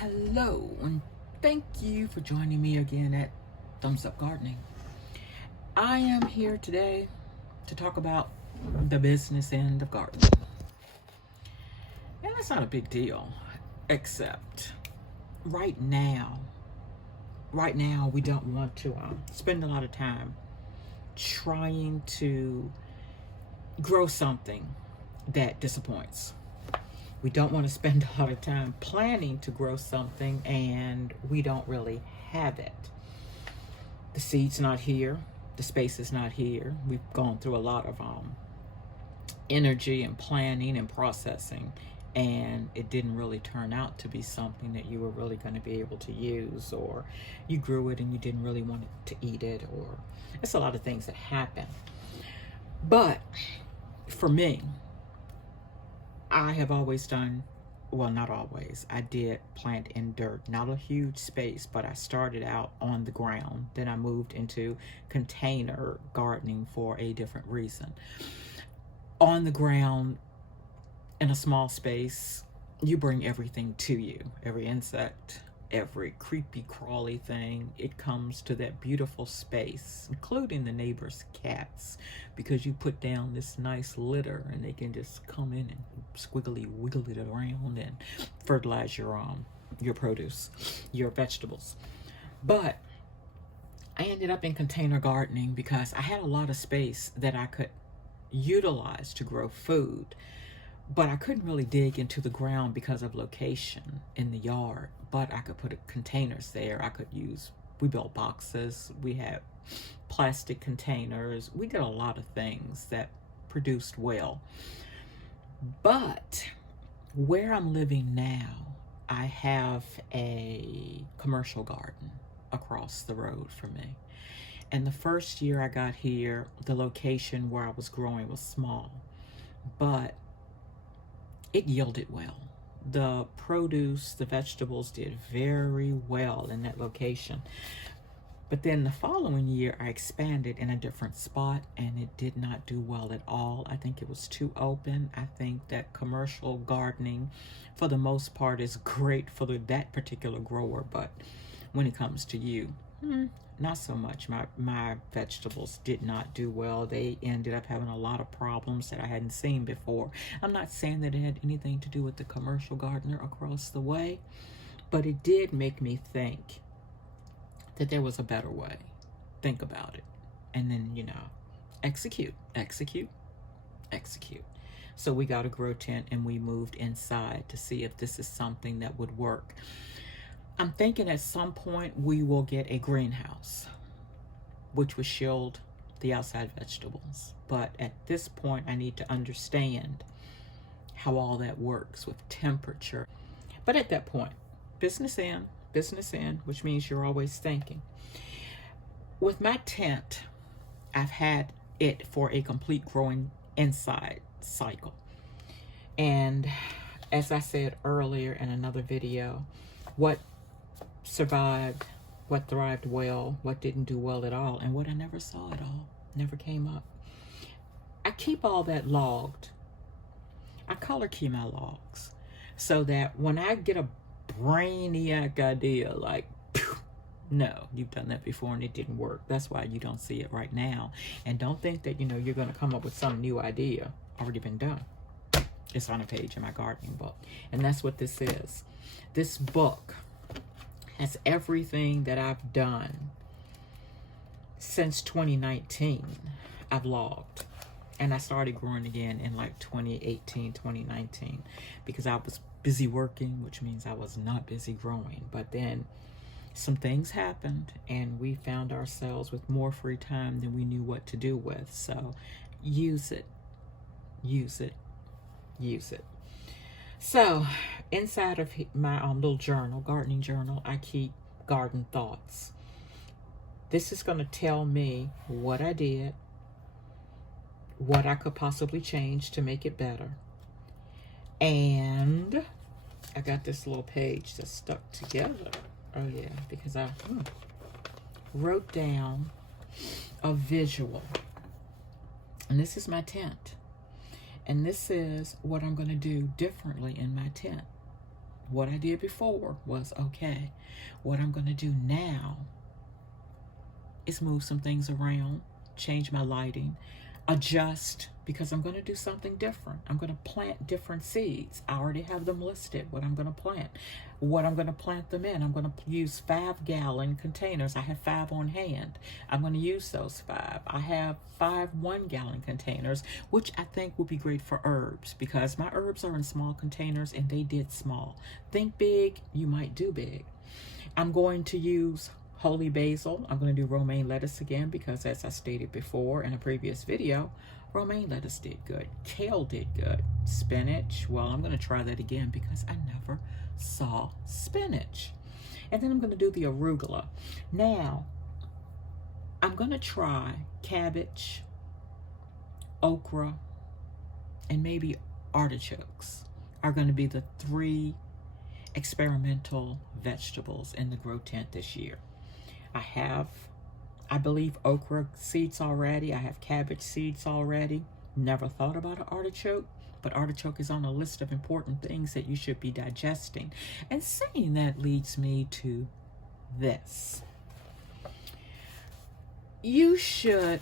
Hello, and thank you for joining me again at Thumbs Up Gardening. I am here today to talk about the business end of gardening. And that's not a big deal, except right now, we don't want to spend a lot of time trying to grow something that disappoints. We don't want to spend a lot of time planning to grow something and we don't really have it. The seed's not here. The space is not here. We've gone through a lot of energy and planning and processing, and it didn't really turn out to be something that you were really going to be able to use, or you grew it and you didn't really want to eat it, or it's a lot of things that happen. But for me, I have always done, well, not always. I did plant in dirt, not a huge space, but I started out on the ground. Then I moved into container gardening for a different reason. On the ground, in a small space, you bring everything to you. Every insect, every creepy crawly thing, it comes to that beautiful space, including the neighbors' cats, because you put down this nice litter and they can just come in and squiggly wiggle it around and fertilize your produce, your vegetables. But I ended up in container gardening because I had a lot of space that I could utilize to grow food, but I couldn't really dig into the ground because of location in the yard. But I could put containers there. We built boxes, we had plastic containers. We did a lot of things that produced well. But where I'm living now, I have a commercial garden across the road from me. And the first year I got here, the location where I was growing was small, but it yielded well. The produce, the vegetables did very well in that location. But then the following year, I expanded in a different spot and it did not do well at all. I think it was too open. I think that commercial gardening, for the most part, is great for that particular grower, but when it comes to you, not so much. My vegetables did not do well. They ended up having a lot of problems that I hadn't seen before. I'm not saying that it had anything to do with the commercial gardener across the way, but it did make me think that there was a better way. Think about it. And then, execute. So we got a grow tent and we moved inside to see if this is something that would work. I'm thinking at some point we will get a greenhouse, which will shield the outside vegetables. But at this point, I need to understand how all that works with temperature. But at that point, business end, which means you're always thinking. With my tent, I've had it for a complete growing inside cycle. And as I said earlier in another video, what survived, what thrived well, what didn't do well at all, and what I never saw at all, never came up. I keep all that logged. I color key my logs so that when I get a brainiac idea like, no, you've done that before and it didn't work. That's why you don't see it right now. And don't think that, you're going to come up with some new idea. Already been done. It's on a page in my gardening book. And that's what this is. This book has everything that I've done since 2019. I've logged. And I started growing again in like 2018, 2019, because I was busy working, which means I was not busy growing. But then some things happened and we found ourselves with more free time than we knew what to do with. So use it. So inside of my little journal, gardening journal, I keep garden thoughts. This is going to tell me what I did, what I could possibly change to make it better. And I got this little page that's stuck together. Oh yeah, because I wrote down a visual. And this is my tent. And this is what I'm going to do differently in my tent. What I did before was okay. What I'm going to do now is move some things around, change my lighting, adjust, because I'm going to do something different. I'm going to plant different seeds. I already have them listed, what I'm going to plant, what I'm going to plant them in. I'm going to use 5-gallon containers. I have 5 on hand. I'm going to use those 5. I have 5 1-gallon containers, which I think would be great for herbs, because my herbs are in small containers and they did small. Think big, you might do big. I'm going to use holy basil. I'm going to do romaine lettuce again, because as I stated before in a previous video, romaine lettuce did good. Kale did good. Spinach, well, I'm going to try that again because I never saw spinach. And then I'm going to do the arugula. Now, I'm going to try cabbage, okra, and maybe artichokes are going to be the 3 experimental vegetables in the grow tent this year. I have, I believe, okra seeds already. I have cabbage seeds already. Never thought about an artichoke, but artichoke is on a list of important things that you should be digesting. And saying that leads me to this. You should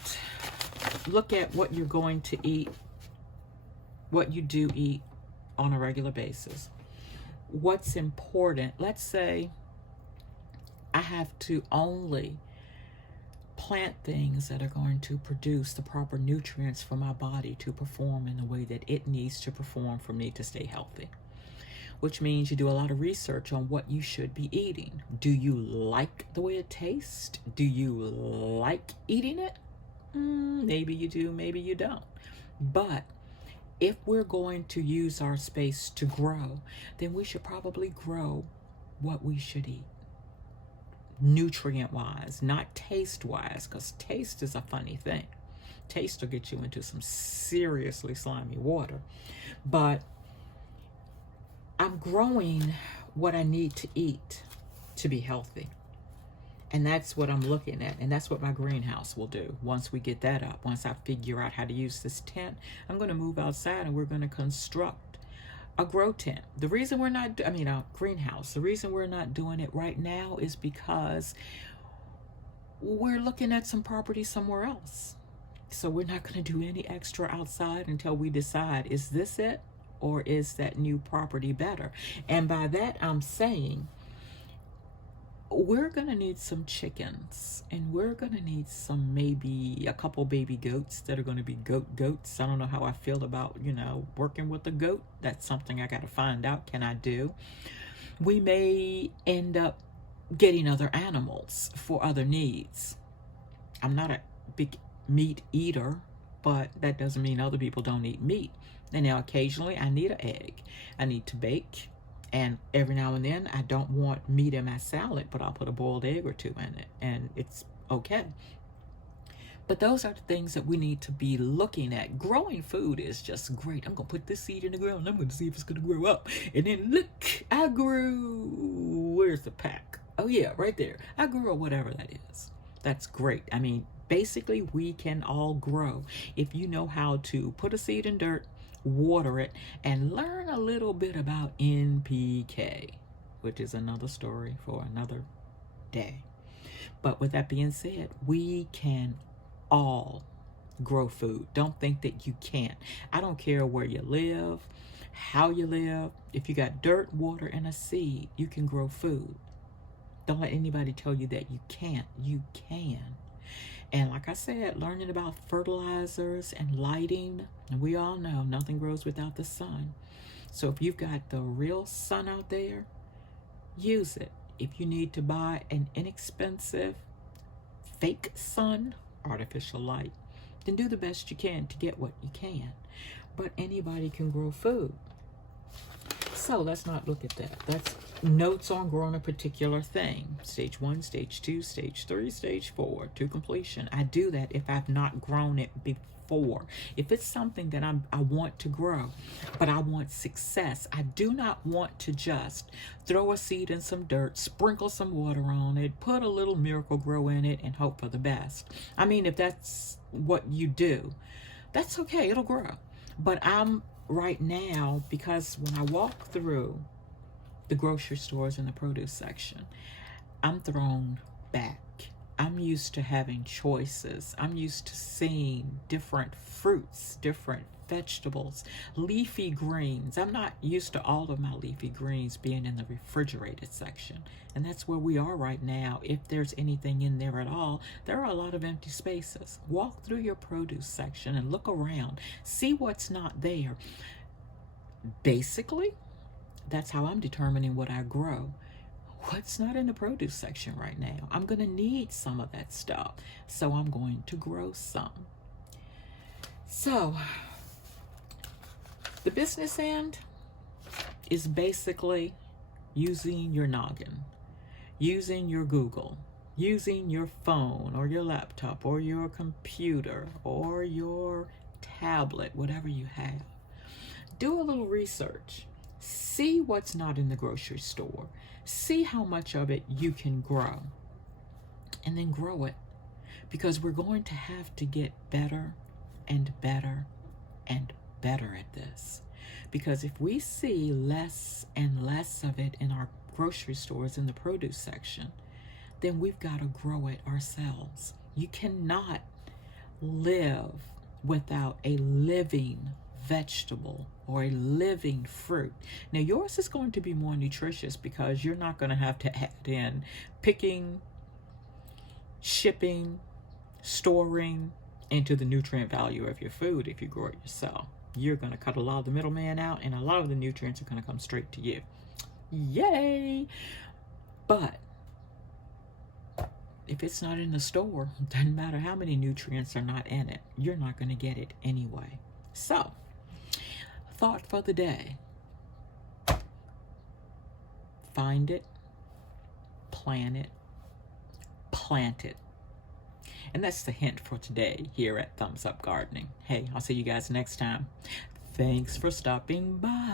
look at what you're going to eat, what you do eat on a regular basis. What's important. Let's say I have to only plant things that are going to produce the proper nutrients for my body to perform in the way that it needs to perform for me to stay healthy. Which means you do a lot of research on what you should be eating. Do you like the way it tastes? Do you like eating it? Maybe you do, maybe you don't. But if we're going to use our space to grow, then we should probably grow what we should eat. Nutrient-wise, not taste-wise, because taste is a funny thing. Taste will get you into some seriously slimy water. But I'm growing what I need to eat to be healthy. And that's what I'm looking at. And that's what my greenhouse will do once we get that up. Once I figure out how to use this tent, I'm going to move outside and we're going to construct a grow tent. The reason we're not, a greenhouse. The reason we're not doing it right now is because we're looking at some property somewhere else. So we're not going to do any extra outside until we decide, is this it? Or is that new property better? And by that, I'm saying we're going to need some chickens, and we're going to need some, maybe a couple baby goats that are going to be goats. I don't know how I feel about, working with a goat. That's something I got to find out. Can I do? We may end up getting other animals for other needs. I'm not a big meat eater, but that doesn't mean other people don't eat meat. And now occasionally I need an egg. I need to bake. And every now and then, I don't want meat in my salad, but I'll put a boiled egg or 2 in it, and it's okay. But those are the things that we need to be looking at. Growing food is just great. I'm going to put this seed in the ground, and I'm going to see if it's going to grow up. And then look, I grew, where's the pack? Oh yeah, right there. I grew whatever that is. That's great. Basically, we can all grow if you know how to put a seed in dirt, water it, and learn a little bit about NPK, which is another story for another day. But with that being said, we can all grow food. Don't think that you can't. I don't care where you live, how you live. If you got dirt, water, and a seed, you can grow food. Don't let anybody tell you that you can't. You can. And like I said, learning about fertilizers and lighting, and we all know nothing grows without the sun. So if you've got the real sun out there, use it. If you need to buy an inexpensive fake sun, artificial light, then do the best you can to get what you can. But anybody can grow food. So let's not look at that. That's notes on growing a particular thing. Stage 1, stage 2, stage 3, stage 4 to completion. I do that if I've not grown it before. If it's something that I want to grow, but I want success, I do not want to just throw a seed in some dirt, sprinkle some water on it, put a little Miracle-Gro in it, and hope for the best. If that's what you do, that's okay. It'll grow. But I'm right now, because when I walk through the grocery stores and the produce section, I'm thrown back. I'm used to having choices. I'm used to seeing different fruits, different vegetables, leafy greens. I'm not used to all of my leafy greens being in the refrigerated section. And that's where we are right now. If there's anything in there at all, there are a lot of empty spaces. Walk through your produce section and look around. See what's not there. Basically, that's how I'm determining what I grow. What's not in the produce section right now? I'm going to need some of that stuff, so I'm going to grow some. So, the business end is basically using your noggin, using your Google, using your phone or your laptop or your computer or your tablet, whatever you have. Do a little research. See what's not in the grocery store. See how much of it you can grow. And then grow it. Because we're going to have to get better and better and better at this. Because if we see less and less of it in our grocery stores in the produce section, then we've got to grow it ourselves. You cannot live without a living vegetable or a living fruit. Now yours is going to be more nutritious because you're not going to have to add in picking, shipping, storing into the nutrient value of your food. If you grow it yourself, you're going to cut a lot of the middleman out and a lot of the nutrients are going to come straight to you. Yay! But if it's not in the store, doesn't matter how many nutrients are not in it, you're not going to get it anyway. So, thought for the day. Find it, plan it, plant it. And that's the hint for today here at Thumbs Up Gardening. Hey, I'll see you guys next time. Thanks for stopping by.